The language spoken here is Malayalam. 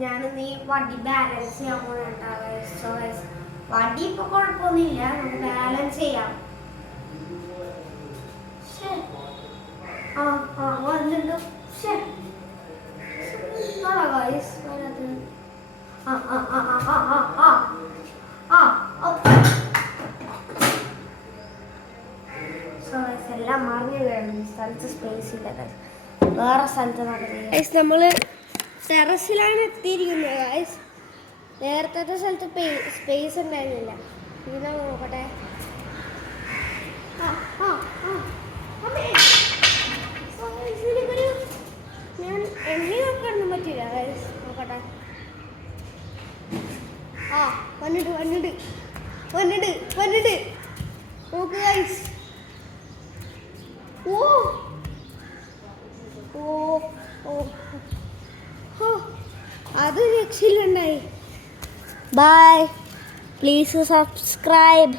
ഞാൻ നീ വണ്ടി ബാലൻസ് ചെയ്യാൻ പോകണ്ട വണ്ടി ഇപ്പൊ കുഴപ്പമൊന്നുമില്ല, നമുക്ക് ബാലൻസ് ചെയ്യാം. വന്നിട്ട് എല്ലാം മറിഞ്ഞു കഴിഞ്ഞു. ഈ സ്ഥലത്ത് സ്പേസ് ഇല്ല, വേറെ സ്ഥലത്ത് നടക്കുന്നത്. നമ്മള് ടെറസിലാണ് എത്തിയിരിക്കുന്നത് ഗൈസ്. നേരത്തെ സ്ഥലത്ത് സ്പേസ് ഉണ്ടായിരുന്നില്ല. ഇത് നോക്കട്ടെ. ഞാൻ എണ്ണി നോക്കാനൊന്നും പറ്റില്ല ഗൈസ്. നോക്കട്ടെ. വന്നിട്ട് നോക്ക് ഗൈസ്. അത് രക്ഷയിലുണ്ടായി. By, please subscribe.